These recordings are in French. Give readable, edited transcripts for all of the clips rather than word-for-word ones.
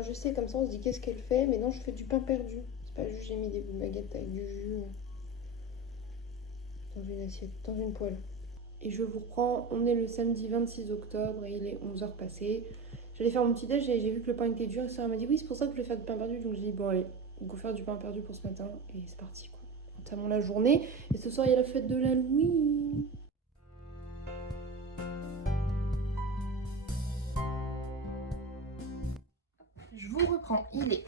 Alors je sais, comme ça on se dit qu'est-ce qu'elle fait, mais non, je fais du pain perdu. C'est pas juste j'ai mis des baguettes avec du jus dans une assiette, dans une poêle. Et je vous reprends, on est le samedi 26 octobre et il est 11h passé. J'allais faire mon petit déj et j'ai vu que le pain était dur et ça m'a dit oui, c'est pour ça que je voulais faire du pain perdu. Donc j'ai dit bon allez, go faire du pain perdu pour ce matin et c'est parti quoi. Entamons la journée et ce soir il y a la fête de l'Halloween. Je vous reprends, il est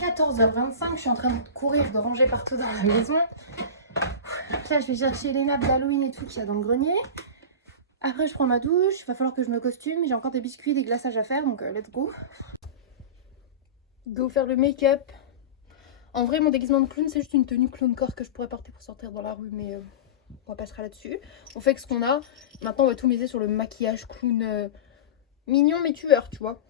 14h25, je suis en train de courir, de ranger partout dans la maison. Là je vais chercher les nappes d'Halloween et tout qu'il y a dans le grenier. Après je prends ma douche, il va falloir que je me costume, j'ai encore des biscuits, des glaçages à faire, donc let's go. Go faire le make-up. En vrai mon déguisement de clown c'est juste une tenue clown corps que je pourrais porter pour sortir dans la rue, mais on va passer là-dessus. On fait ce qu'on a, maintenant on va tout miser sur le maquillage clown mignon mais tueur, tu vois.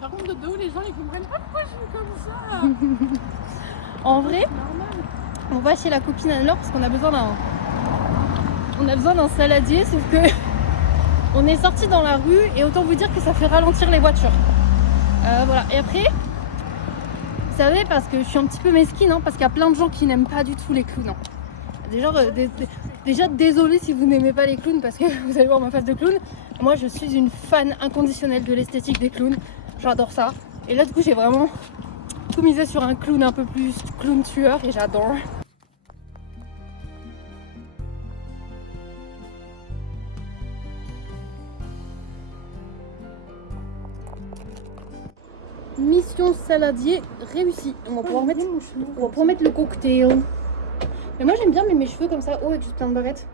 Par contre, de dos, les gens ils comprennent pas pourquoi je suis comme ça. En vrai, Normal. on va chez la copine Anne-Laure parce qu'on a besoin d'un saladier, sauf que on est sorti dans la rue et autant vous dire que ça fait ralentir les voitures. Voilà. Et après, vous savez, parce que je suis un petit peu mesquine, hein, parce qu'il y a plein de gens qui n'aiment pas du tout les clowns. Hein. Déjà désolée si vous n'aimez pas les clowns parce que vous allez voir ma face de clown. Moi, je suis une fan inconditionnelle de l'esthétique des clowns. J'adore ça. Et là, du coup, j'ai vraiment tout misé sur un clown un peu plus clown tueur et j'adore. Mission saladier réussie. On va pouvoir mettre le cocktail. Mais moi j'aime bien mes cheveux comme ça, avec juste plein de barrettes.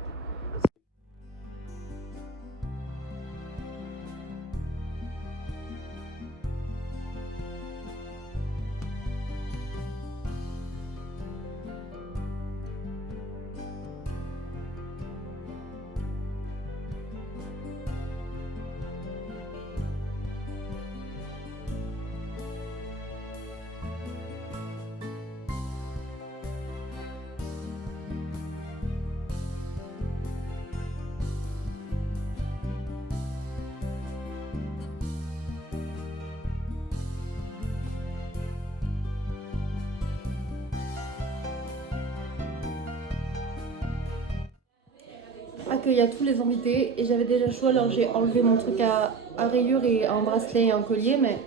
Accueil à tous les invités et j'avais déjà chaud alors j'ai enlevé mon truc à rayures et un bracelet et un collier, mais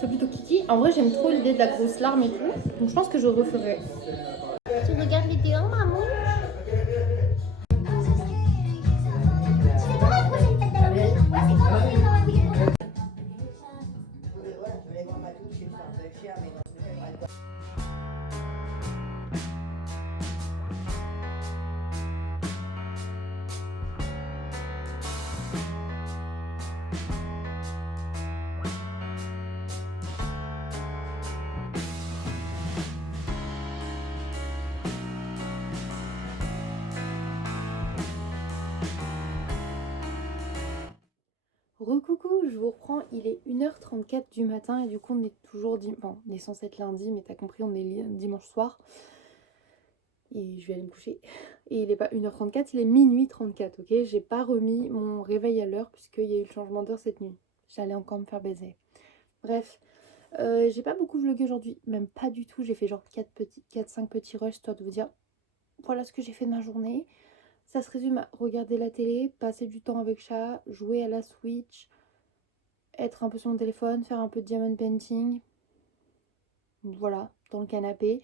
c'est plutôt kiki. En vrai j'aime trop l'idée de la grosse larme et tout, donc je pense que je referai. Tu regardes vidéo maman? Recoucou, je vous reprends, il est 1h34 du matin et du coup on est toujours, enfin on est censé être lundi mais t'as compris on est dimanche soir. Et je vais aller me coucher. Et il est pas 1h34, il est minuit 34, ok? J'ai pas remis mon réveil à l'heure puisqu'il y a eu le changement d'heure cette nuit. J'allais encore me faire baiser. Bref, j'ai pas beaucoup vlogué aujourd'hui, même pas du tout. J'ai fait genre 4-5 petits rushs, histoire de vous dire voilà ce que j'ai fait de ma journée. Ça se résume à regarder la télé, passer du temps avec chat, jouer à la Switch, être un peu sur mon téléphone, faire un peu de diamond painting. Voilà, dans le canapé.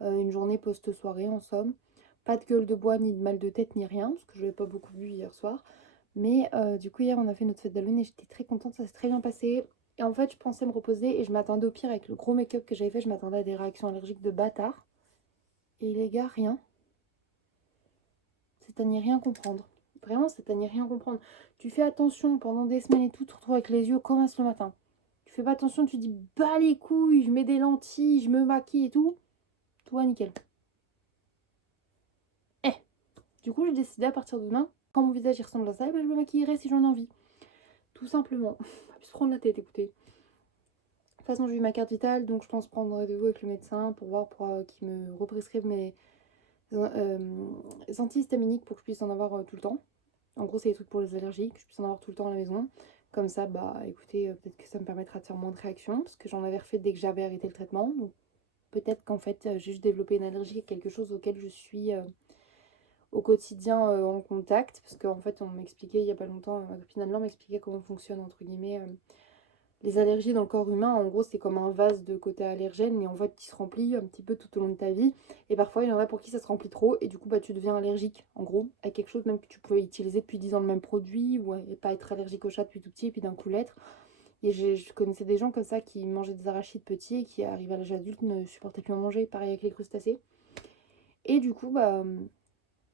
Une journée post-soirée en somme. Pas de gueule de bois, ni de mal de tête, ni rien, parce que je n'avais pas beaucoup bu hier soir. Mais du coup, hier, on a fait notre fête d'Halloween et j'étais très contente, ça s'est très bien passé. Et en fait, je pensais me reposer et je m'attendais au pire avec le gros make-up que j'avais fait. Je m'attendais à des réactions allergiques de bâtard. Et les gars, rien. C'est à n'y rien comprendre. Vraiment, c'est à n'y rien comprendre. Tu fais attention pendant des semaines et tout, tu te retrouves avec les yeux comme le matin. Tu fais pas attention, tu dis bah les couilles, je mets des lentilles, je me maquille et tout ouais, nickel. Du coup, j'ai décidé à partir de demain, quand mon visage il ressemble à ça, je me maquillerai si j'en ai envie. Tout simplement. Pas plus se prendre la tête, écoutez. De toute façon, j'ai eu ma carte vitale, donc je pense prendre rendez-vous avec le médecin pour voir qu'il me represcrive mes antihistaminiques pour que je puisse en avoir tout le temps. En gros, c'est des trucs pour les allergies, que je puisse en avoir tout le temps à la maison. Comme ça, bah écoutez, peut-être que ça me permettra de faire moins de réactions, parce que j'en avais refait dès que j'avais arrêté le traitement. Donc peut-être qu'en fait, j'ai juste développé une allergie à quelque chose auquel je suis au quotidien en contact. Parce qu'en fait, on m'expliquait il y a pas longtemps, ma copine Anne-Laure m'expliquait comment fonctionne, entre guillemets, les allergies dans le corps humain. En gros, c'est comme un vase de côté allergène, et en fait, qui se remplit un petit peu tout au long de ta vie. Et parfois, il y en a pour qui ça se remplit trop, et du coup, bah, tu deviens allergique, en gros, à quelque chose même que tu pouvais utiliser depuis 10 ans le même produit, ou pas être allergique au chat depuis tout petit, et puis d'un coup l'être. Et je connaissais des gens comme ça qui mangeaient des arachides petits, et qui, arrivés à l'âge adulte, ne supportaient plus en manger, pareil avec les crustacés. Et du coup, bah,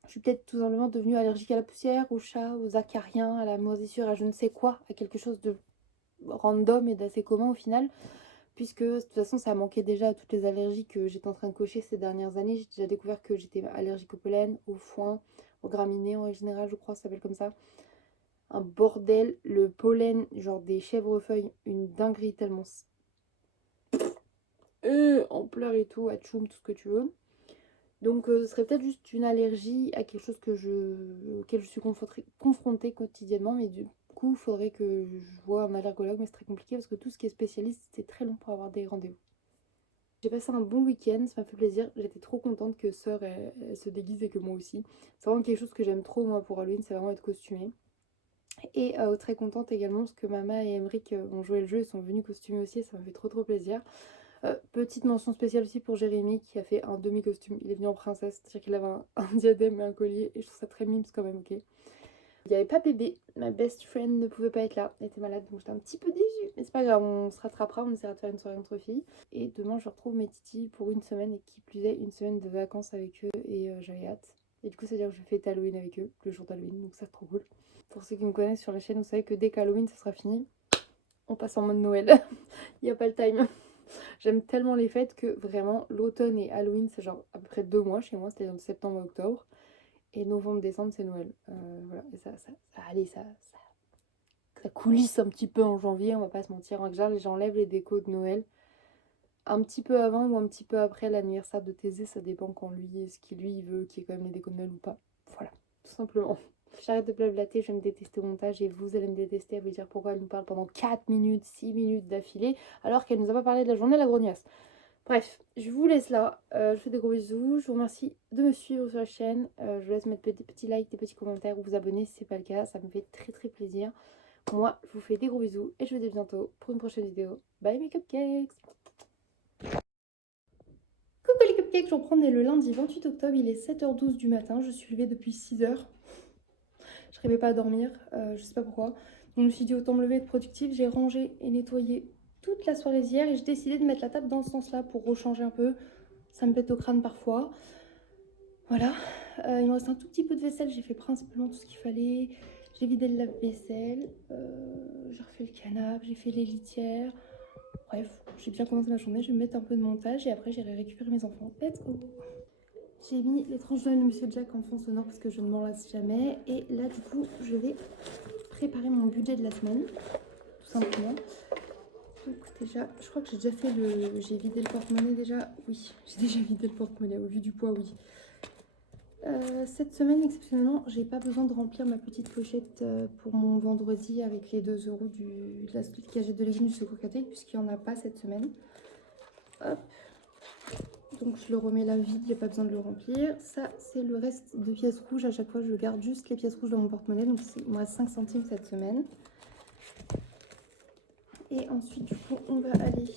je suis peut-être tout simplement devenue allergique à la poussière, aux chats, aux acariens, à la moisissure, à je ne sais quoi, à quelque chose de random et d'assez commun au final, puisque de toute façon ça manquait déjà à toutes les allergies que j'étais en train de cocher ces dernières années. J'ai déjà découvert que j'étais allergique au pollen, au foin, aux graminées en règle générale, je crois, ça s'appelle comme ça. Un bordel, le pollen, genre des chèvrefeuilles, une dinguerie tellement en pleurs et tout, à tchoum, tout ce que tu veux. Donc ce serait peut-être juste une allergie à quelque chose auquel je suis confrontée quotidiennement, mais du coup il faudrait que je voie un allergologue, mais c'est très compliqué parce que tout ce qui est spécialiste, c'est très long pour avoir des rendez-vous. J'ai passé un bon week-end, ça m'a fait plaisir, j'étais trop contente que Sœur elle se déguise et que moi aussi. C'est vraiment quelque chose que j'aime trop moi pour Halloween, c'est vraiment être costumée. Et très contente également parce que Mama et Emric ont joué le jeu et sont venus costumés aussi, et ça m'a fait trop plaisir. Petite mention spéciale aussi pour Jérémy qui a fait un demi-costume. Il est venu en princesse, c'est-à-dire qu'il avait un diadème et un collier, et je trouve ça très mimes quand même, ok. Il n'y avait pas bébé, ma best friend ne pouvait pas être là, elle était malade, donc j'étais un petit peu déçue. Mais c'est pas grave, on se rattrapera, on essaiera de faire une soirée entre filles. Et demain je retrouve mes titis pour une semaine, et qui plus est une semaine de vacances avec eux, et j'avais hâte. Et du coup ça veut dire que je fête Halloween avec eux, le jour d'Halloween, donc ça c'est trop cool. Pour ceux qui me connaissent sur la chaîne, vous savez que dès qu'Halloween ça sera fini, on passe en mode Noël. Il n'y a pas le time. J'aime tellement les fêtes que vraiment l'automne et Halloween c'est genre à peu près 2 mois chez moi, c'est-à-dire de septembre à octobre. Et novembre, décembre c'est Noël. Voilà, et ça coulisse un petit peu en janvier, on va pas se mentir. En général, j'enlève les décos de Noël un petit peu avant ou un petit peu après l'anniversaire de Thésée, ça dépend quand lui, ce qu'il lui veut, qu'il y ait quand même les décos de Noël ou pas. Voilà, tout simplement. J'arrête de blablater, je vais me détester au montage, et vous allez me détester à vous dire pourquoi elle nous parle pendant 4 minutes, 6 minutes d'affilée, alors qu'elle nous a pas parlé de la journée, la grognasse. Bref, je vous laisse là, je vous fais des gros bisous, je vous remercie de me suivre sur la chaîne, je vous laisse mettre des petits likes, des petits commentaires ou vous abonner si c'est pas le cas, ça me fait très plaisir. Moi, je vous fais des gros bisous et je vous dis à bientôt pour une prochaine vidéo. Bye mes cupcakes! Coucou les cupcakes, je reprends, on est le lundi 28 octobre, il est 7h12 du matin, je suis levée depuis 6h. Je n'arrivais pas à dormir, je sais pas pourquoi. Donc je me suis dit autant me lever, être productive. J'ai rangé et nettoyé toute la soirée hier, et j'ai décidé de mettre la table dans ce sens-là pour rechanger un peu. Ça me pète au crâne parfois. Voilà, il me reste un tout petit peu de vaisselle, j'ai fait principalement tout ce qu'il fallait. J'ai vidé le lave-vaisselle, j'ai refait le canapé, j'ai fait les litières. Bref, j'ai bien commencé ma journée, je vais me mettre un peu de montage et après j'irai récupérer mes enfants. Let's go! J'ai mis les tranches de Monsieur Jack en fond sonore parce que je ne m'en lasse jamais. Et là du coup je vais préparer mon budget de la semaine, tout simplement. Donc déjà, je crois que j'ai déjà fait j'ai vidé le porte-monnaie déjà. Oui, j'ai déjà vidé le porte-monnaie, au vu du poids, oui. Cette semaine, exceptionnellement, j'ai pas besoin de remplir ma petite pochette pour mon vendredi avec les 2 € de la cagette de légumes du Secours catholique, puisqu'il n'y en a pas cette semaine. Hop. Donc je le remets là vide, il n'y a pas besoin de le remplir. Ça, c'est le reste de pièces rouges. À chaque fois, je garde juste les pièces rouges dans mon porte-monnaie. Donc il me reste 5 centimes cette semaine. Et ensuite, du coup, on va aller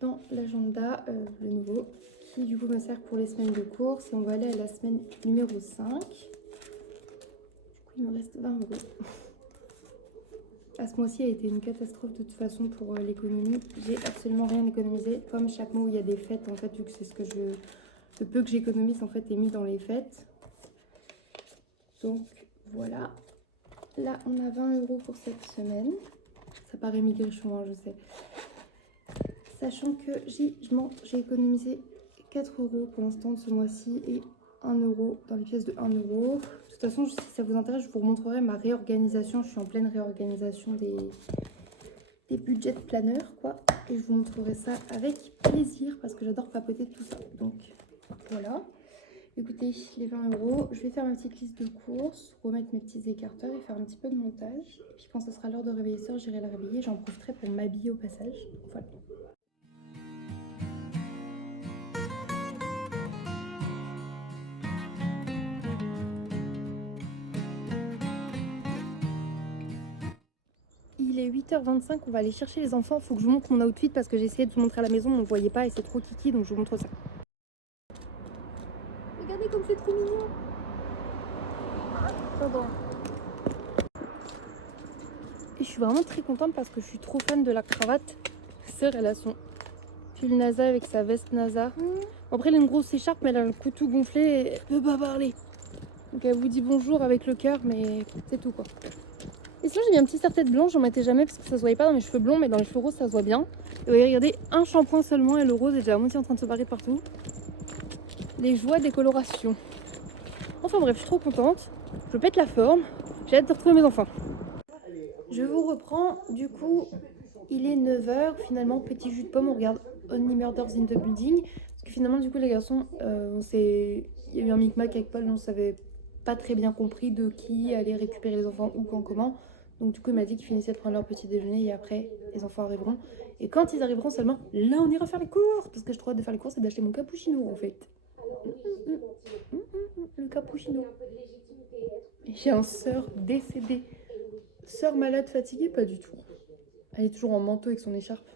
dans l'agenda, le nouveau, qui du coup me sert pour les semaines de course. Et on va aller à la semaine numéro 5. Du coup, il me reste 20 €. Ce mois-ci a été une catastrophe de toute façon pour l'économie. J'ai absolument rien économisé. Comme chaque mois où il y a des fêtes, en fait, vu que c'est ce que le peu que j'économise en fait est mis dans les fêtes. Donc voilà. Là, on a 20 € pour cette semaine. Ça paraît maigrichon, hein, je sais. Sachant que j'ai économisé 4 € pour l'instant de ce mois-ci et 1 € dans les pièces de 1 €. De toute façon, si ça vous intéresse, je vous remontrerai ma réorganisation. Je suis en pleine réorganisation des budgets planeurs, quoi. Et je vous montrerai ça avec plaisir parce que j'adore papoter de tout ça. Donc voilà. Écoutez, les 20 €, je vais faire ma petite liste de courses, remettre mes petits écarteurs et faire un petit peu de montage. Et puis quand ce sera l'heure de réveiller Sœur, j'irai la réveiller. J'en profiterai pour m'habiller au passage. Voilà. Il est 8h25, on va aller chercher les enfants. Faut que je vous montre mon outfit parce que j'ai essayé de vous montrer à la maison, mais on ne voyait pas et c'est trop kiki, donc je vous montre ça. Regardez comme c'est trop mignon. Pardon. Et je suis vraiment très contente parce que je suis trop fan de la cravate. Sœur, elle a son pull NASA avec sa veste NASA. Bon, après, elle a une grosse écharpe, mais elle a le cou tout gonflé et elle peut pas parler. Donc elle vous dit bonjour avec le cœur, mais c'est tout quoi. Et sinon, j'ai mis un petit serre-tête blanc, j'en mettais jamais parce que ça se voyait pas dans mes cheveux blonds, mais dans les cheveux roses, ça se voit bien. Et vous voyez, regardez, un shampoing seulement et le rose est déjà à moitié en train de se barrer de partout. Les joies des colorations. Enfin bref, je suis trop contente. Je pète la forme. J'ai hâte de retrouver mes enfants. Je vous reprends. Du coup, il est 9h. Finalement, petit jus de pomme, on regarde Only Murders in the Building. Parce que finalement, du coup, les garçons, il y a eu un micmac avec Paul, on savait pas très bien compris de qui allait récupérer les enfants, ou quand, comment. Donc du coup il m'a dit qu'ils finissaient de prendre leur petit déjeuner et après les enfants arriveront. Et quand ils arriveront seulement, là on ira faire les courses. Parce que je trouve hâte de faire les courses et d'acheter mon cappuccino en fait. Le cappuccino. J'ai un sœur décédée. Sœur malade fatiguée, pas du tout. Elle est toujours en manteau avec son écharpe.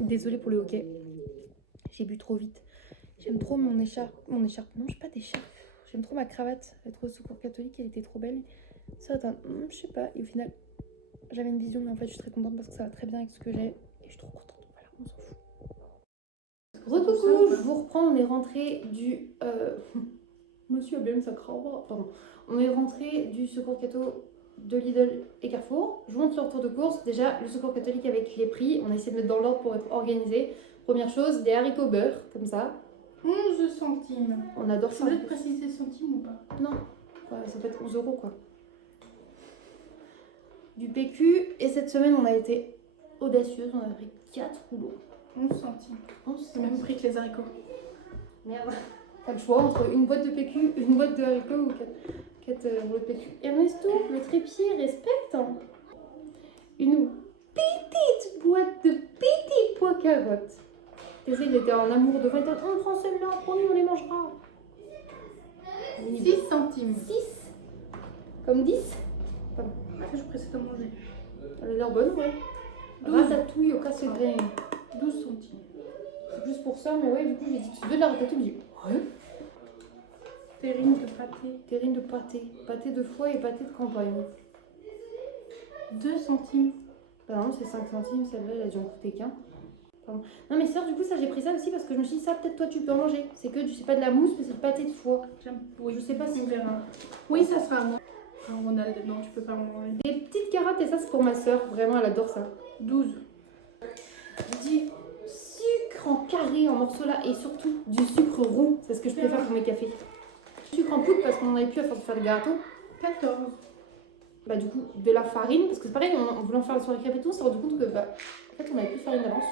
Désolée pour le hockey. J'ai bu trop vite. J'aime trop mon écharpe. Non, j'ai pas d'écharpe. J'aime trop ma cravate. Être au secours catholique, elle était trop belle. Ça, attends, je sais pas. Et au final, j'avais une vision, mais en fait, je suis très contente parce que ça va très bien avec ce que j'ai. Et je suis trop contente. Voilà, on s'en fout. Recoucou, je vous reprends. On est rentré du. Monsieur a bien sa cravate. Pardon. On est rentré du secours catho de Lidl et Carrefour. Je vous montre le retour de course. Déjà, le secours catholique avec les prix. On a essayé de mettre dans l'ordre pour être organisé. Première chose, des haricots beurre, comme ça. 11 centimes. On adore ça. Vous voulez préciser centimes ou pas? Non, ouais, ça peut être 11 € quoi. Du PQ, et cette semaine on a été audacieuse, on a pris 4 rouleaux. 11 centimes. C'est le même prix que les haricots. Merde. T'as le choix entre une boîte de PQ, une boîte de haricots ou 4 rouleaux de PQ. Ernesto, le trépied, respecte. Une petite boîte de petits pois carottes. Thésée, il était en amour de 20 ans. On prend celle-là, promis, on les mangera. 6 centimes. 6 comme 10. Pardon. Je suis pressée de manger. Elle a l'air bonne, ouais. 12. Ratatouille au casse-grain. 12 centimes. C'est plus pour ça, mais ouais, du coup, j'ai dit tu veux de la ratatouille? J'ai dit ouais. Terrine de pâté. Terrine de pâté. Pâté de foie et pâté de campagne. 2 centimes. Bah non, c'est 5 centimes, celle-là, elle a dû en coûter qu'un. Pardon. Non, mais sœur, du coup, ça, j'ai pris ça aussi parce que je me suis dit, ça, peut-être toi, tu peux en manger. C'est que, c'est pas de la mousse, mais c'est le pâté de foie. Oui, Je sais pas si. on verra. Oui, ça sera à moi. Ronald, non, tu peux pas en manger. Des petites carottes, et ça, c'est pour ma sœur. Vraiment, elle adore ça. 12. Du sucre en carré, en morceaux là, et surtout du sucre rond. C'est ce que je préfère pour mes cafés. Sucre en poudre parce qu'on n'en avait plus à force de faire des gâteaux. 14. Bah du coup de la farine parce que c'est pareil, on voulait en faire la soirée crêpes et tout, on s'est rendu compte que bah en fait on avait plus de farine d'avance.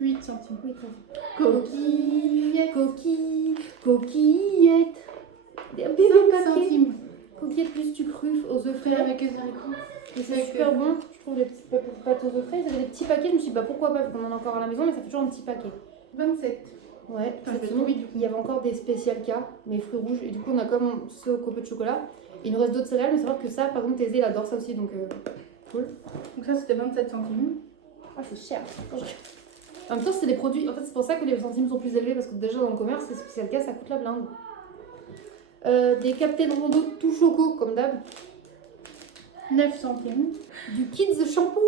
8 centimes. Oui, coquillette, coquillette. Des 5 paquets. centimes. Coquillettes plus sucruffe aux œufs Fait frais. avec les haricots. Et c'est super bon, je trouve les petites pâtes aux œufs frais. Ils avaient des petits paquets, je me suis dit bah pourquoi pas, vu qu'on en a encore à la maison, mais ça fait toujours un petit paquet. 27. Ouais, Putain, cette je vais semaine, trop vite, du coup. il y avait encore des spécial cas, mais fruits rouges, et du coup on a comme ceux au copeaux de chocolat. Et il nous reste d'autres céréales, mais c'est vrai que ça, par contre, Thésée, elle adore ça aussi, donc cool. Donc ça, c'était 27 centimes. Ah, c'est cher. En même temps, c'est des produits. En fait, c'est pour ça que les centimes sont plus élevés, parce que déjà dans le commerce, c'est le cas, ça coûte la blinde. Des Captain Rondo tout choco, comme d'hab. 9 centimes. Du Kids Shampoo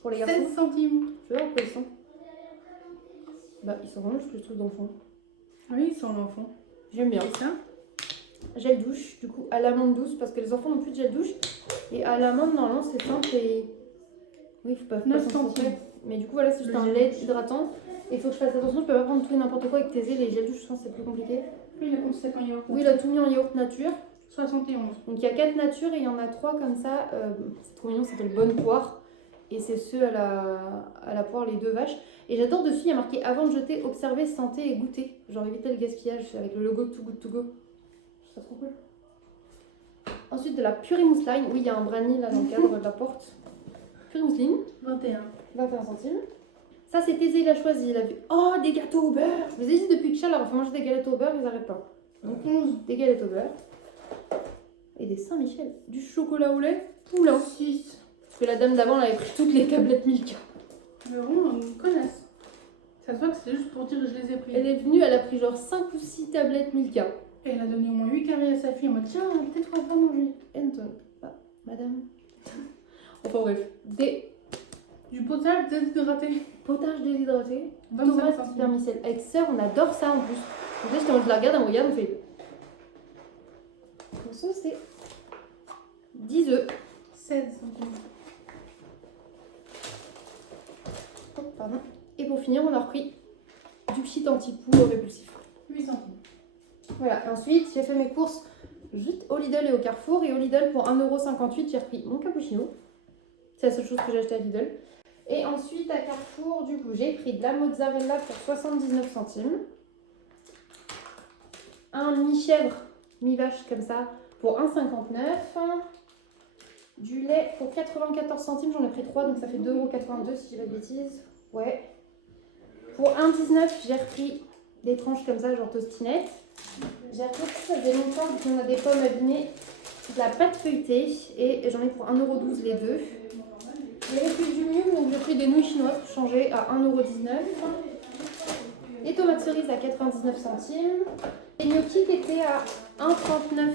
pour les garçons. 16 centimes. Je vais voir quoi ils sont. Bah, ils sont vraiment juste le truc d'enfant. Oui, ils sont l'enfant. J'aime bien. C'est ça. Gel douche, du coup, à l'amande douce, parce que les enfants n'ont plus de gel douche. Et à l'amande, normalement, c'est simple et. Oui, faut pas 9 s'en centimes. Mais du coup, voilà, c'est juste un lait hydratant. Et il faut que je fasse attention, je peux pas prendre tout et n'importe quoi avec Thésée. Les gels douche, je pense que c'est plus compliqué. Oui, il a compté 5 en yaourt. Oui, il a tout mis en yaourt nature. 71. Donc il y a 4 natures et il y en a 3 comme ça. C'est trop mignon, ça s'appelle Bonne Poire. Et c'est ceux à la poire, les 2 vaches. Et j'adore dessus, il y a marqué avant de jeter, observer, santé et goûter. Genre éviter le gaspillage avec le logo Too Good To Go. Je trouve ça trop cool. Ensuite de la purée mousseline. Oui, il y a un brownie là dans le cadre de la porte. Purée mousseline. 21 centimes. Ça c'est Thésée, il a choisi. Il a vu. Oh, des gâteaux au beurre. Je vous ai dit depuis que Charles a fait manger des galettes au beurre, ils n'arrêtent pas. Donc 11 des galettes au beurre. Et des Saint-Michel. Du chocolat au lait. Poulain. 6. Parce que la dame d'avant, elle avait pris toutes les tablettes Milka. Mais vraiment, on me connaisse. Ça se voit que c'était juste pour dire que je les ai pris. Elle est venue, elle a pris genre 5 ou 6 tablettes Milka. Et elle a donné au moins 8 carrés à sa fille. Elle m'a dit, tiens, peut-être qu'on va pas manger. Anton. Ah, madame. Enfin bref. Du potage déshydraté. Potage déshydraté. 25 Tomate centimes. vermicelle. Avec sœur, on adore ça en plus. Donc là, je la regarde, elle me regarde, on fait. Pour ça, c'est 10 œufs. 16 centimes. Oh, pardon. Et pour finir, on a repris du pchit anti-poux répulsif. 8 centimes. Voilà, ensuite j'ai fait mes courses juste au Lidl et au Carrefour. Et au Lidl pour 1,58 €, j'ai repris mon cappuccino. C'est la seule chose que j'ai acheté à Lidl. Et ensuite à Carrefour, du coup, j'ai pris de la mozzarella pour 79 centimes. Un mi-chèvre, mi-vache comme ça pour 1,59 €. Du lait pour 94 centimes, j'en ai pris 3, donc ça fait 2,82 € si j'ai pas de bêtises. Ouais. Pour 1,19 €, j'ai repris des tranches comme ça, genre tostinettes. J'ai repris, ça faisait longtemps, vu qu'on a des pommes abîmées, de la pâte feuilletée. Et j'en ai pour 1,12 € les deux. J'ai repris du mieux, donc j'ai pris des nouilles chinoises changées à 1,19 €. Les tomates cerises à 99 centimes. Les gnocchis qui étaient à 1,39 €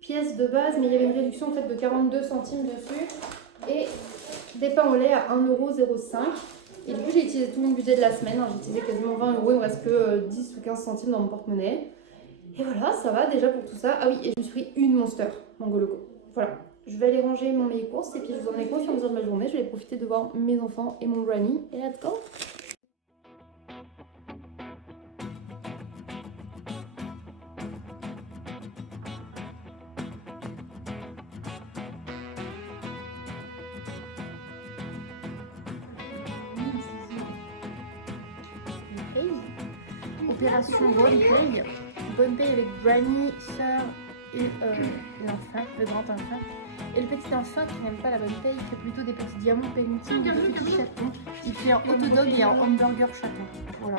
pièces de base, mais il y avait une réduction en fait de 42 centimes dessus. Et des pains au lait à 1,05 €. Et du coup, j'ai utilisé tout mon budget de la semaine. J'ai utilisé quasiment 20 €. Il me reste que 10 ou 15 centimes dans mon porte-monnaie. Et voilà, ça va déjà pour tout ça. Ah oui, et je me suis pris une Monster Mango Loco. Voilà. Je vais aller ranger mes courses et puis je vous emmène au fur et à mesure de ma journée. Je vais profiter de voir mes enfants et mon brownie. Et let's go! Opération Bonne Paye. Bonne Paye avec Brownie, sœur et l'enfant, le grand enfant. Et le petit enfant qui n'aime pas la Bonne Paye, il fait plutôt des petits diamants painting, des petits chatons. Il fait un hot dog et un hamburger chaton. Voilà.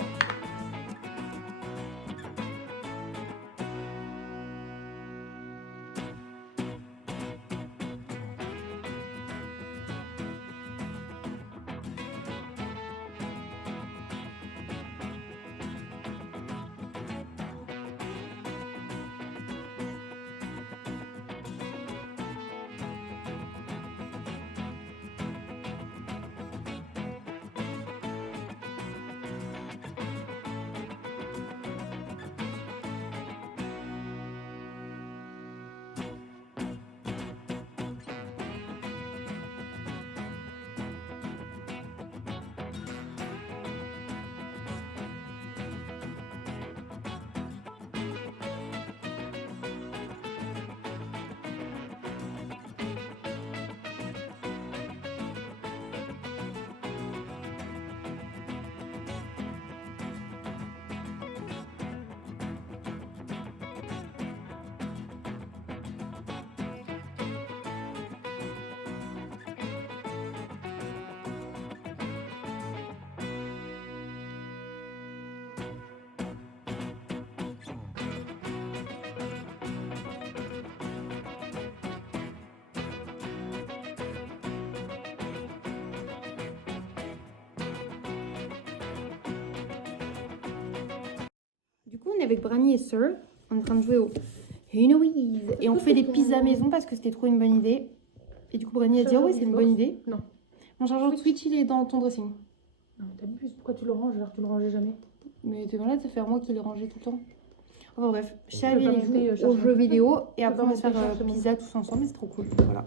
Du coup, on est avec Brani et Sir, on est en train de jouer au Halloween. Et on fait des pizzas maison parce que c'était trop une bonne idée. Et du coup, Brani a dit, ah ouais, c'est une bonne idée. Non. Mon chargeur de Switch, il est dans ton dressing. Non, t'abuses, pourquoi tu le ranges alors que tu le rangeais jamais? Mais t'es malade, ça fait un mois qu'il est rangé tout le temps. Enfin bref, Je Charlie vais il pas monter, joue aux jeux vidéo et Je après vais on pas va se faire monter, cherche mon- pizza tous ensemble et c'est trop cool. Voilà.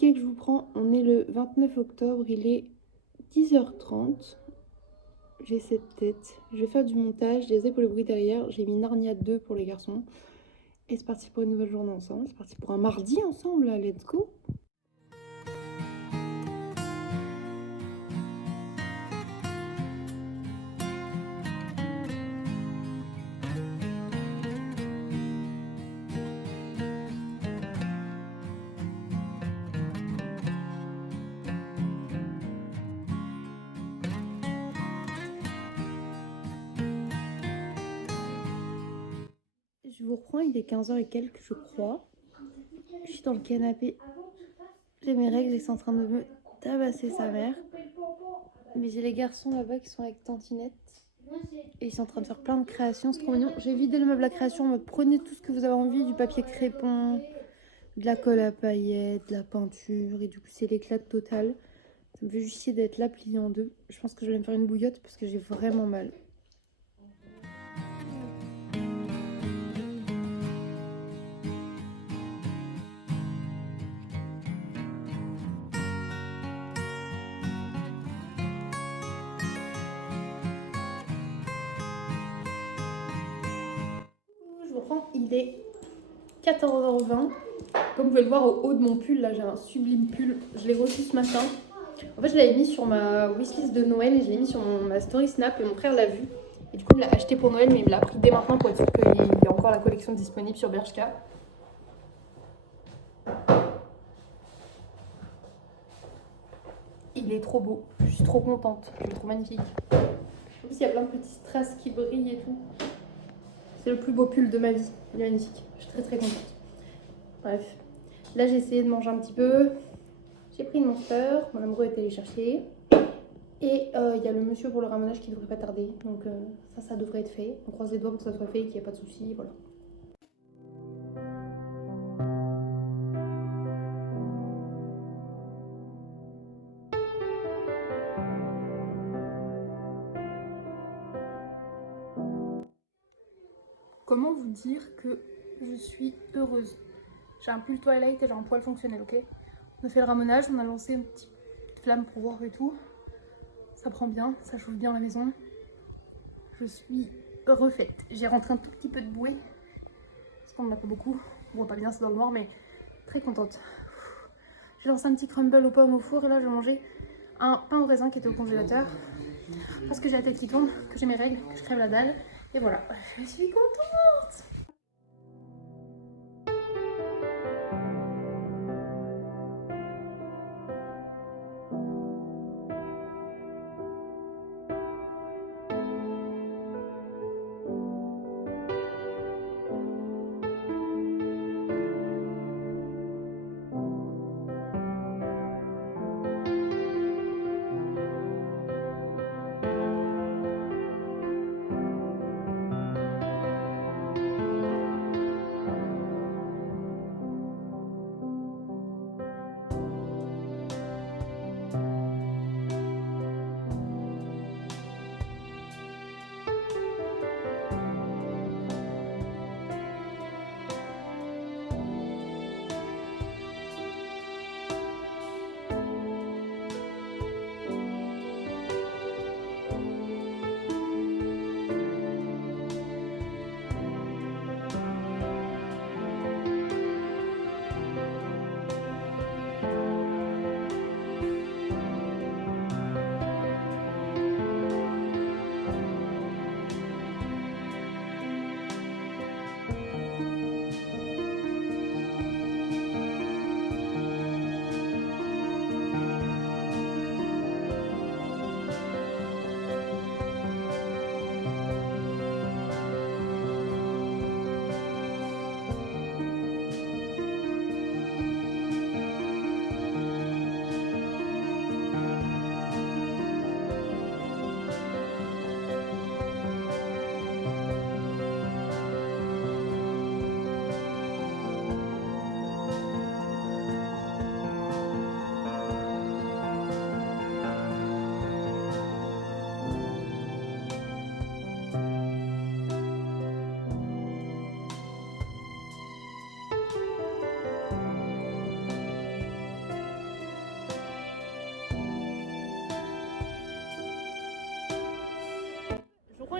ticket que je vous prends, on est le 29 octobre, il est 10h30. J'ai cette tête. Je vais faire du montage, désolé pour le bruit derrière. J'ai mis Narnia 2 pour les garçons. Et c'est parti pour une nouvelle journée ensemble. C'est parti pour un mardi ensemble, là. Let's go. Je vous reprends, il est 15h et quelques, je crois. Je suis dans le canapé. J'ai mes règles et c'est en train de me tabasser sa mère. Mais j'ai les garçons là-bas qui sont avec Tantinette. Et ils sont en train de faire plein de créations, c'est trop mignon. J'ai vidé le meuble à création en mode prenez tout ce que vous avez envie, du papier crépon, de la colle à paillettes, de la peinture. Et du coup, c'est l'éclat total. Ça me fait juste chier d'être là pliée en deux. Je pense que je vais me faire une bouillotte parce que j'ai vraiment mal. Je vous reprends, il est 14h20. Comme vous pouvez le voir au haut de mon pull, là j'ai un sublime pull. Je l'ai reçu ce matin. En fait, je l'avais mis sur ma wishlist de Noël et je l'ai mis sur ma story Snap et mon frère l'a vu. Et du coup, il l'a acheté pour Noël, mais il me l'a pris dès maintenant pour être sûr qu'il y a encore la collection disponible sur Bershka. Il est trop beau. Je suis trop contente. Il est trop magnifique. En plus, il y a plein de petits strass qui brillent et tout. C'est le plus beau pull de ma vie. Il est magnifique. Je suis très très contente. Bref. Là, j'ai essayé de manger un petit peu. J'ai pris une Monster. Mon amoureux est allé les chercher. Et il y a le monsieur pour le ramenage qui devrait pas tarder. Donc ça devrait être fait. On croise les doigts pour que ça soit fait et qu'il n'y ait pas de soucis. Voilà. Comment vous dire que je suis heureuse? J'ai un pull Twilight et j'ai un poil fonctionnel, ok? On a fait le ramonage, on a lancé une petite flamme pour voir et tout. Ça prend bien, ça chauffe bien la maison. Je suis refaite. J'ai rentré un tout petit peu de bouée. Parce qu'on n'en a pas beaucoup. On voit pas bien, c'est dans le noir, mais très contente. J'ai lancé un petit crumble aux pommes au four et là je vais manger un pain au raisin qui était au congélateur. Parce que j'ai la tête qui tourne, que j'ai mes règles, que je crève la dalle. Et voilà, je suis contente.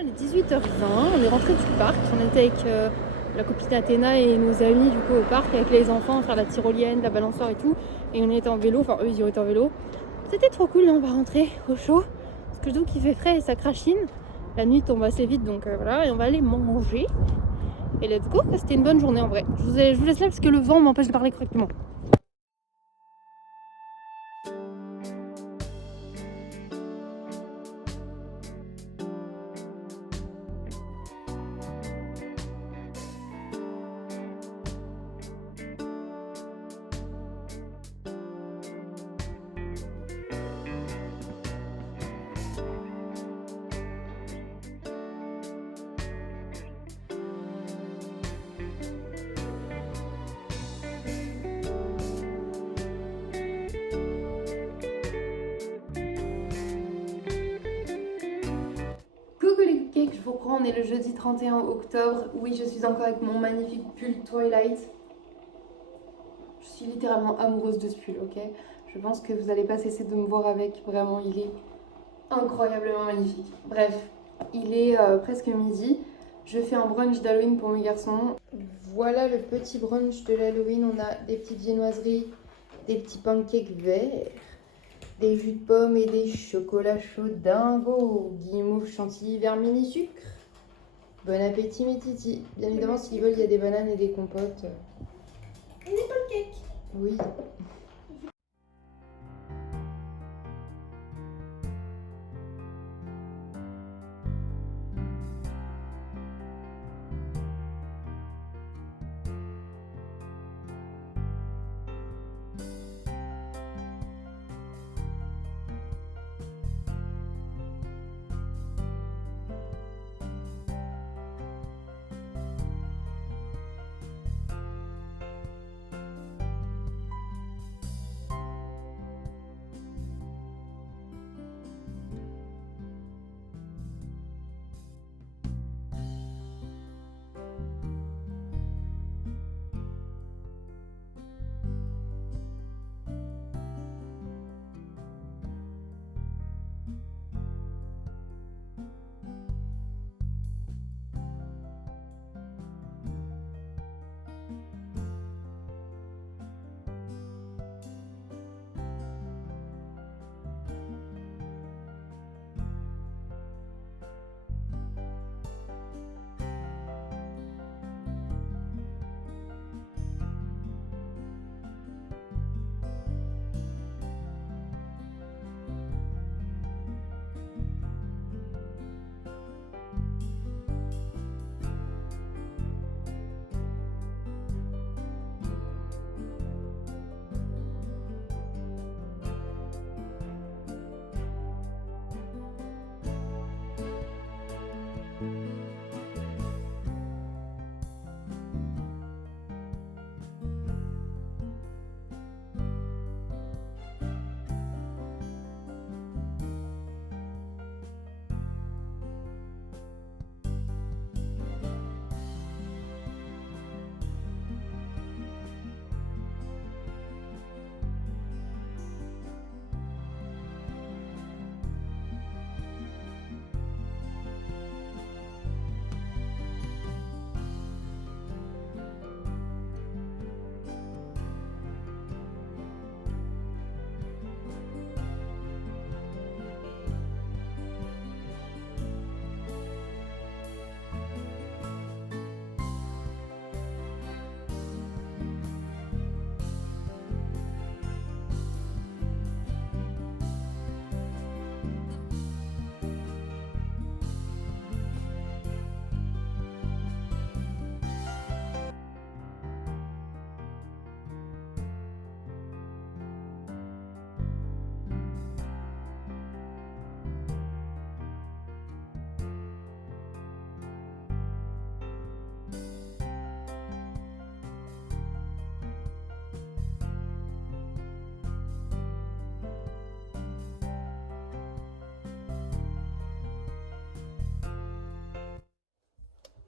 Il est 18h20, on est rentré du parc, on était avec la copine Athéna et nos amis du coup au parc avec les enfants, faire la tyrolienne, la balançoire et tout. Et on y était en vélo, enfin eux ils y ont été en vélo. C'était trop cool, là on va rentrer au chaud. Parce que donc il fait frais et ça crachine. La nuit tombe assez vite donc voilà, et on va aller manger. Et let's go, c'était une bonne journée en vrai. Je vous laisse là parce que le vent m'empêche de parler correctement. Coucou les cupcakes, je vous reprends, on est le jeudi 31 octobre. Oui, je suis encore avec mon magnifique pull Twilight. Je suis littéralement amoureuse de ce pull, ok? Je pense que vous n'allez pas cesser de me voir avec, vraiment, il est incroyablement magnifique. Bref, il est presque midi. Je fais un brunch d'Halloween pour mes garçons. Voilà le petit brunch de l'Halloween. On a des petites viennoiseries, des petits pancakes verts, des jus de pommes et des chocolats chauds dingo, guimauve, chantilly, vermini, sucre. Bon appétit mes titis. Bien évidemment, s'ils veulent, il y a des bananes et des compotes. Et des pancakes. Oui.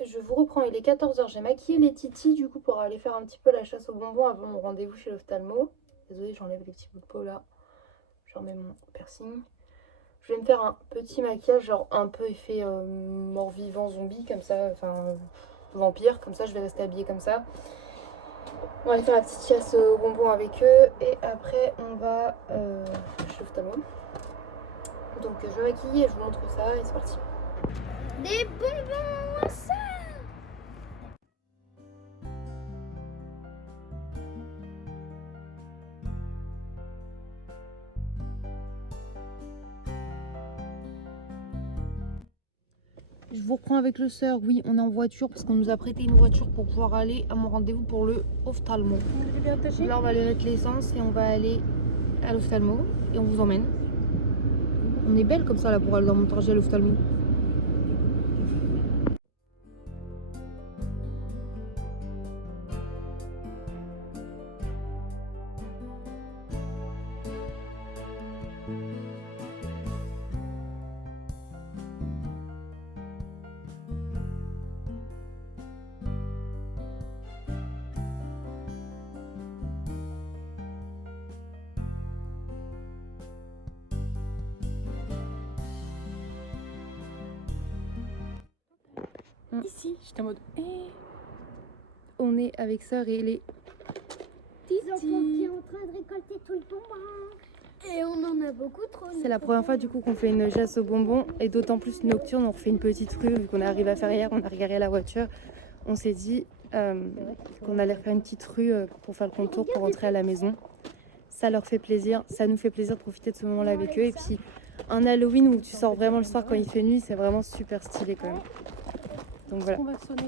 Je vous reprends, il est 14h, j'ai maquillé les titis du coup pour aller faire un petit peu la chasse aux bonbons avant mon rendez-vous chez l'ophtalmo. Désolée, j'enlève les petits bouts de peau là, je remets mon piercing. Je vais me faire un petit maquillage, genre un peu effet mort-vivant zombie, comme ça, enfin vampire, comme ça je vais rester habillée comme ça. On va aller faire la petite chasse aux bonbons avec eux et après on va chez l'ophtalmo. Donc je me maquille et je vous montre ça et c'est parti. Des bonbons, ça. Je vous reprends avec le sœur. Oui, on est en voiture parce qu'on nous a prêté une voiture pour pouvoir aller à mon rendez-vous pour le ophtalmo. Là, on va aller mettre l'essence et on va aller à l'ophtalmo et on vous emmène. On est belle comme ça là pour aller dans mon trajet à l'ophtalmo. Ici, j'étais en mode. On est avec sœur et les Des enfants qui sont en train de récolter tout le bonbon. Et on en a beaucoup trop. C'est la première fois du coup qu'on fait une chasse aux bonbons et d'autant plus nocturne. On refait une petite rue vu qu'on est arrivé à faire hier, on a regardé la voiture. On s'est dit qu'on allait faire une petite rue pour faire le contour pour rentrer à la maison. Ça leur fait plaisir, ça nous fait plaisir de profiter de ce moment-là avec eux. Et puis un Halloween où tu sors vraiment le soir quand il fait nuit, c'est vraiment super stylé quand même. Donc voilà. On va sonner.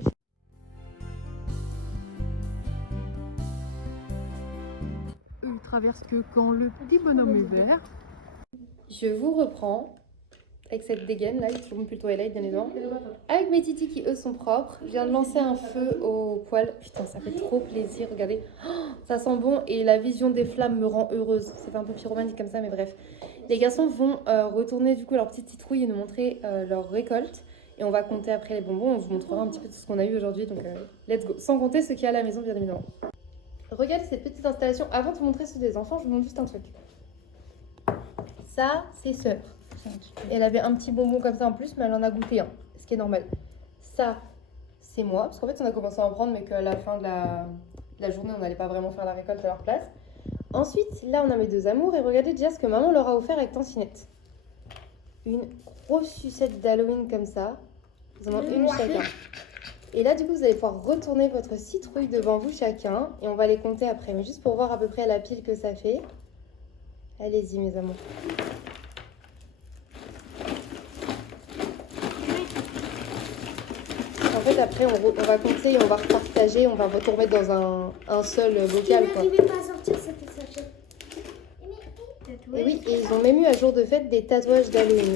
Eux, ils traversent que quand le petit bonhomme est vert. Je vous reprends avec cette dégaine là, ils sont plus le Twilight bien évidemment. Avec mes titis qui eux sont propres. Je viens de lancer un feu au poêle. Putain, ça fait trop plaisir, regardez. Oh, ça sent bon et la vision des flammes me rend heureuse. Ça fait un peu pyromanique comme ça, mais bref. Les garçons vont retourner du coup leur petite citrouille et nous montrer leur récolte. Et on va compter après les bonbons. On vous montrera un petit peu tout ce qu'on a eu aujourd'hui. Donc let's go. Sans compter ce qu'il y a à la maison bien évidemment. Regardez cette petite installation. Avant de vous montrer ceux des enfants, je vous montre juste un truc. Ça, c'est sœur. Elle avait un petit bonbon comme ça en plus, mais elle en a goûté un, ce qui est normal. Ça, c'est moi, parce qu'en fait on a commencé à en prendre, mais qu'à la fin de la journée, on n'allait pas vraiment faire la récolte à leur place. Ensuite, là, on a mes deux amours, et regardez déjà ce que maman leur a offert avec Tancinette. Une grosse sucette d'Halloween comme ça. Ils en ont une chacun. Et là, du coup, vous allez pouvoir retourner votre citrouille devant vous chacun, et on va les compter après, mais juste pour voir à peu près la pile que ça fait. Allez-y, mes amours. En fait, après, on va compter et on va repartager. On va tout remettre dans un seul bocal. Ils n'arrivaient pas à sortir cette sachet. Et oui, et ils ont même eu à jour de fête des tatouages d'Halloween.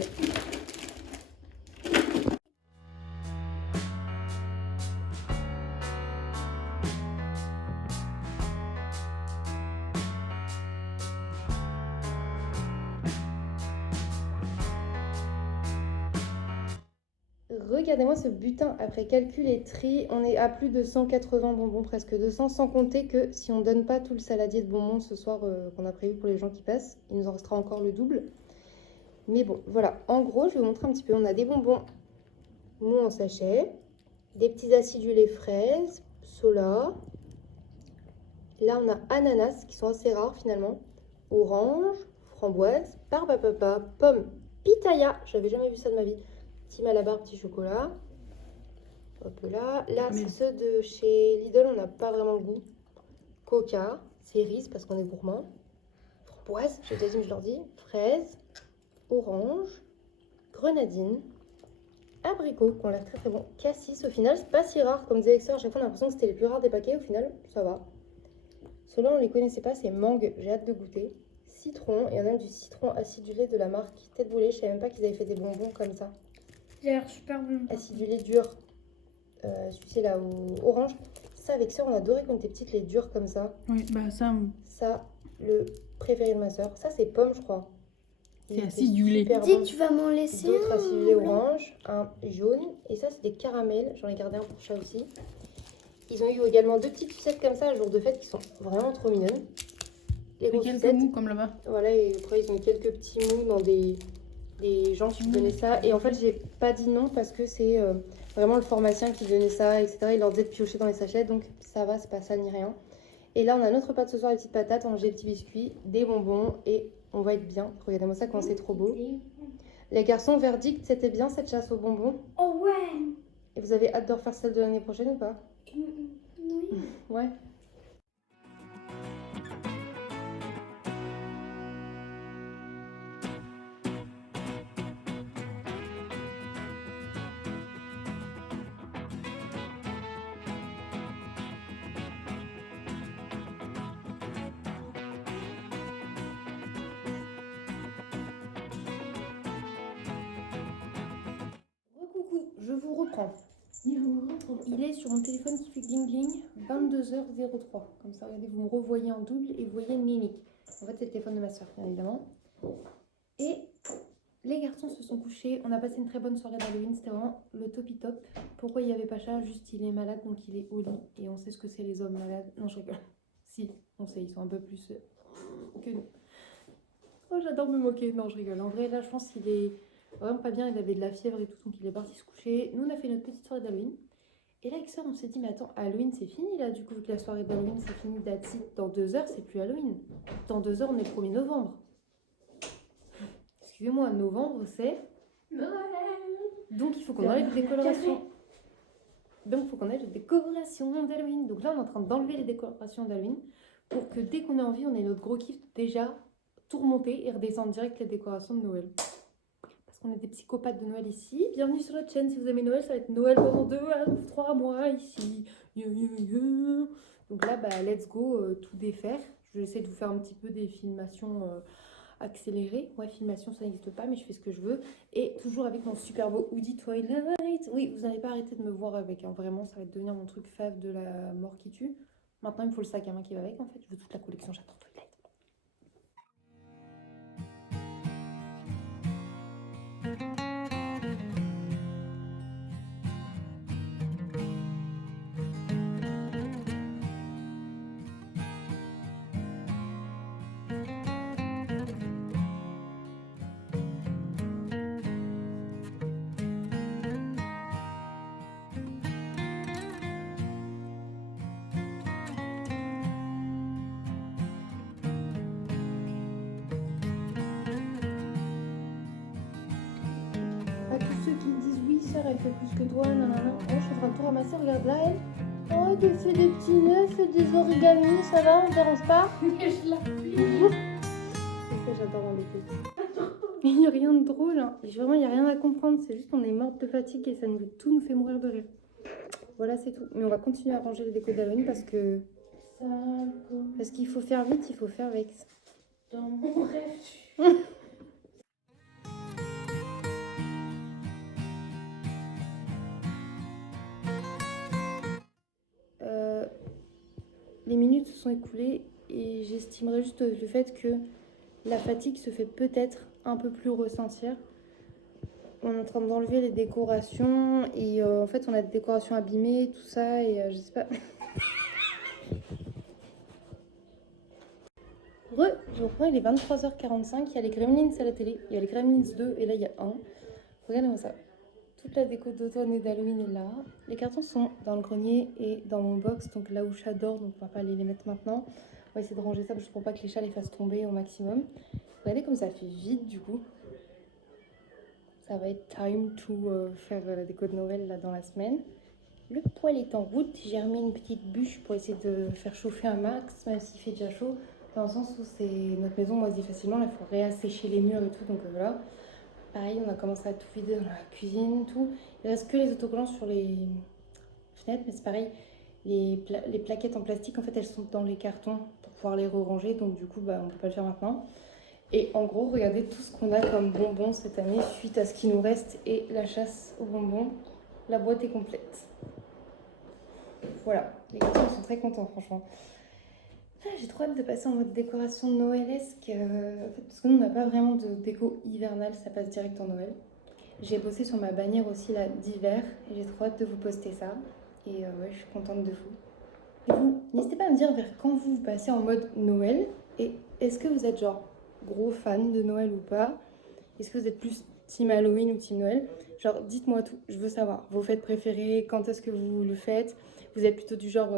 Regardez-moi ce butin, après calcul et tri, on est à plus de 180 bonbons, presque 200, sans compter que si on donne pas tout le saladier de bonbons ce soir qu'on a prévu pour les gens qui passent, il nous en restera encore le double. Mais bon, voilà, en gros, je vais vous montrer un petit peu. On a des bonbons mous en sachet, des petits acidulés fraises, sola. Là, on a ananas, qui sont assez rares finalement, orange, framboise, barbe à papa, pomme, pitaya, j'avais jamais vu ça de ma vie. Petit malabar, petit chocolat. Hop là. Là, c'est ceux de chez Lidl, on n'a pas vraiment le goût. Coca, cerise parce qu'on est gourmand. Framboise, j'ai déjà dit, mais je leur dis. Fraise, orange, grenadine, abricot, qui ont l'air très très bon. Cassis, au final, c'est pas si rare. Comme disait Exor, à chaque fois, on a l'impression que c'était les plus rares des paquets. Au final, ça va. Ceux-là, on les connaissait pas, c'est mangue, j'ai hâte de goûter. Citron, il y en a même du citron acidulé de la marque Tête Brûlée. Je savais même pas qu'ils avaient fait des bonbons comme ça. J'ai l'air super bon. Acidulé dur, celui-ci là au orange. Ça avec sœur on adorait quand on était petite les durs comme ça. Oui, bah ça. Ça, le préféré de ma sœur. Ça c'est pomme je crois. C'est acidulé. Dis, tu vas m'en laisser D'autres un acidulés blanc. orange, un jaune. Et ça c'est des caramels, j'en ai gardé un pour chat aussi. Ils ont eu également deux petites sucettes comme ça un jour de fête qui sont vraiment trop mignonnes. Les Et grosses quelques sucettes. mous comme là-bas. Voilà, et après ils ont mis quelques petits mous dans des des gens qui me donnaient ça. Et en fait, j'ai pas dit non parce que c'est vraiment le pharmacien qui donnait ça, etc. Il leur disait de piocher dans les sachets, donc ça va, c'est pas sale ni rien. Et là, on a notre repas de ce soir, les petites patates, on mange des petits biscuits, des bonbons et on va être bien. Regardez-moi ça quand c'est trop beau. Les garçons, verdict, c'était bien cette chasse aux bonbons? Oh ouais. Et vous avez hâte de refaire celle de l'année prochaine ou pas? Oui. Ouais. Coucou, je vous reprends. Il est sur mon téléphone qui fait gling gling, 22h03. Comme ça, regardez, vous me revoyez en double et vous voyez Nini. En fait, c'est le téléphone de ma soeur, bien évidemment. Et les garçons se sont couchés. On a passé une très bonne soirée d'Halloween. C'était vraiment le topi top. Pourquoi il n'y avait pas ça? Juste, il est malade, donc il est au lit. Et on sait ce que c'est les hommes malades. Non, je rigole. Si, on sait, ils sont un peu plus que nous. Oh, j'adore me moquer. Non, je rigole. En vrai, là, je pense qu'il est vraiment pas bien. Il avait de la fièvre et tout, donc il est parti se coucher. Nous, on a fait notre petite soirée d'Halloween. Et là, avec ça, on s'est dit, mais attends, Halloween, c'est fini là, du coup, vu que la soirée d'Halloween, c'est fini, that's it. Dans 2 heures, c'est plus Halloween. Dans 2 heures, on est le 1er novembre. Excusez-moi, novembre, c'est Noël. donc il faut qu'on enlève les décorations. Donc il faut qu'on enlève les décorations d'Halloween. Donc là, on est en train d'enlever les décorations d'Halloween pour que dès qu'on a envie, on ait notre gros kiff déjà tout remonter et redescendre direct les décorations de Noël. Parce qu'on est des psychopathes de Noël ici. Bienvenue sur notre chaîne. Si vous aimez Noël, ça va être Noël pendant 2 à 3 mois ici. Donc là, bah, let's go, tout défaire. Je vais essayer de vous faire un petit peu des filmations accélérées. Ouais, filmation, ça n'existe pas, mais je fais ce que je veux. Et toujours avec mon super beau hoodie Twilight. Oui, vous n'allez pas arrêter de me voir avec. Hein. Vraiment, ça va devenir mon truc fave de la mort qui tue. Maintenant, il me faut le sac à main qui va avec, en fait. Je veux toute la collection, j'adore Twilight. À tous ceux qui me disent oui, sœur, elle fait plus que toi, nanana. Oh, je suis en train de tout ramasser, regarde là, elle. Oh, tu fais des petits nœuds, fais des origamis, ça va, on te dérange pas? Je la Ça, j'adore embêter. Il n'y a rien de drôle, hein. Vraiment, il n'y a rien à comprendre, c'est juste qu'on est morte de fatigue et ça nous, tout nous fait mourir de rire. Voilà, c'est tout. Mais on va continuer à ranger les décos d'Halloween parce qu'il faut faire vite, il faut faire vite. Dans mon rêve, Les minutes se sont écoulées et j'estimerais juste le fait que la fatigue se fait peut-être un peu plus ressentir. On est en train d'enlever les décorations et en fait on a des décorations abîmées, tout ça et je sais pas. Je reprends, il est 23h45, il y a les Gremlins à la télé, il y a les Gremlins 2 et là il y a 1. Regardez-moi ça. Toute la déco d'automne et d'Halloween est là. Les cartons sont dans le grenier et dans mon box, donc là où chat dort, donc on va pas aller les mettre maintenant. On va essayer de ranger ça juste pour pas que les chats les fassent tomber au maximum. Regardez comme ça fait vide du coup. Ça va être time to faire la déco de Noël là dans la semaine. Le poêle est en route. J'ai remis une petite bûche pour essayer de faire chauffer un max, même s'il fait déjà chaud. Dans le sens où notre maison moisit facilement, là il faut réassécher les murs et tout, donc voilà. Pareil, on a commencé à tout vider dans la cuisine, tout. Il reste que les autocollants sur les fenêtres, mais c'est pareil. Les plaquettes en plastique, en fait, elles sont dans les cartons pour pouvoir les re-ranger, donc du coup, bah, on peut pas le faire maintenant. Et en gros, regardez tout ce qu'on a comme bonbons cette année suite à ce qui nous reste et la chasse aux bonbons. La boîte est complète. Voilà, les garçons sont très contents, franchement. Ah, j'ai trop hâte de passer en mode décoration noëlesque, en fait, parce que nous on n'a pas vraiment de déco hivernale, ça passe direct en Noël. J'ai bossé sur ma bannière aussi là d'hiver et j'ai trop hâte de vous poster ça. Et ouais, je suis contente de fou. Et vous, n'hésitez pas à me dire vers quand vous passez en mode Noël et est-ce que vous êtes genre gros fan de Noël ou pas? Est-ce que vous êtes plus team Halloween ou team Noël? Genre, dites-moi tout, je veux savoir. Vos fêtes préférées, quand est-ce que vous le faites? Vous êtes plutôt du genre,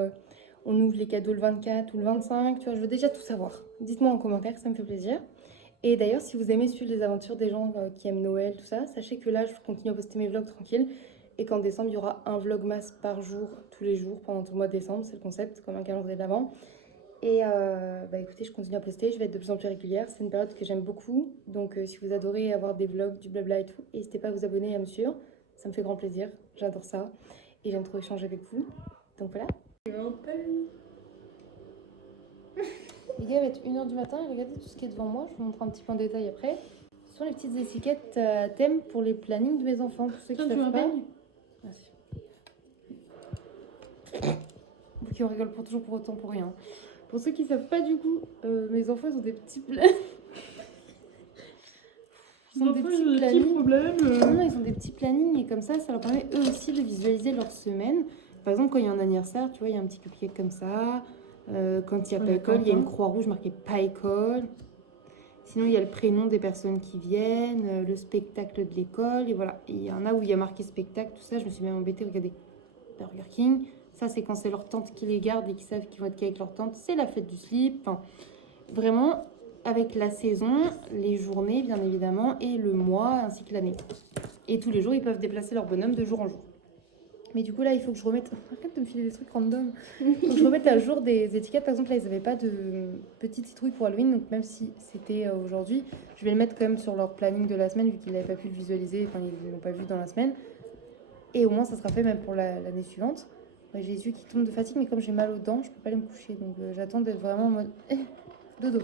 on ouvre les cadeaux le 24 ou le 25, tu vois, je veux déjà tout savoir. Dites-moi en commentaire, ça me fait plaisir. Et d'ailleurs, si vous aimez suivre les aventures des gens qui aiment Noël, tout ça, sachez que là, je continue à poster mes vlogs tranquilles. Et qu'en décembre, il y aura un vlogmas par jour, tous les jours, pendant tout le mois de décembre. C'est le concept, comme un calendrier d'avant. Et bah écoutez, je continue à poster, je vais être de plus en plus régulière. C'est une période que j'aime beaucoup. Donc si vous adorez avoir des vlogs, du blabla et tout, n'hésitez pas à vous abonner et à me suivre. Ça me fait grand plaisir, j'adore ça. Et j'aime trop échanger avec vous. Donc voilà. Les gars, il va être 1h du matin et regardez tout ce qui est devant moi. Je vous montre un petit peu en détail après. Ce sont les petites étiquettes à thème pour les plannings de mes enfants. Pour ceux qui savent pas. Merci. Vous qui on rigole pour toujours pour autant pour rien. Pour ceux qui savent pas du coup, mes enfants ils ont des petits plannings. Ils ont des petits plannings. Non, ils ont des petits plannings et comme ça leur permet eux aussi de visualiser leur semaine. Par exemple, quand il y a un anniversaire, tu vois, il y a un petit cupcake comme ça. Quand il n'y a pas école, il y a une croix rouge marquée pas école. Sinon, il y a le prénom des personnes qui viennent, le spectacle de l'école. Et voilà. Et il y en a où il y a marqué spectacle, tout ça. Je me suis même embêtée. Regardez, Burger King. Ça, c'est quand c'est leur tante qui les garde et qui savent qu'ils vont être qu'avec leur tante. C'est la fête du slip. Enfin, vraiment, avec la saison, les journées, bien évidemment, et le mois, ainsi que l'année. Et tous les jours, ils peuvent déplacer leur bonhomme de jour en jour. Mais du coup, là, il faut que je remette... Arrête de me filer des trucs random. Il faut que je remette à jour des étiquettes. Par exemple, là, ils n'avaient pas de petites citrouilles pour Halloween. Donc, même si c'était aujourd'hui, je vais le mettre quand même sur leur planning de la semaine, vu qu'ils n'avaient pas pu le visualiser. Enfin, ils ne l'ont pas vu dans la semaine. Et au moins, ça sera fait même pour l'année suivante. Ouais, j'ai les yeux qui tombent de fatigue, mais comme j'ai mal aux dents, je peux pas aller me coucher. Donc, j'attends d'être vraiment en mode dodo.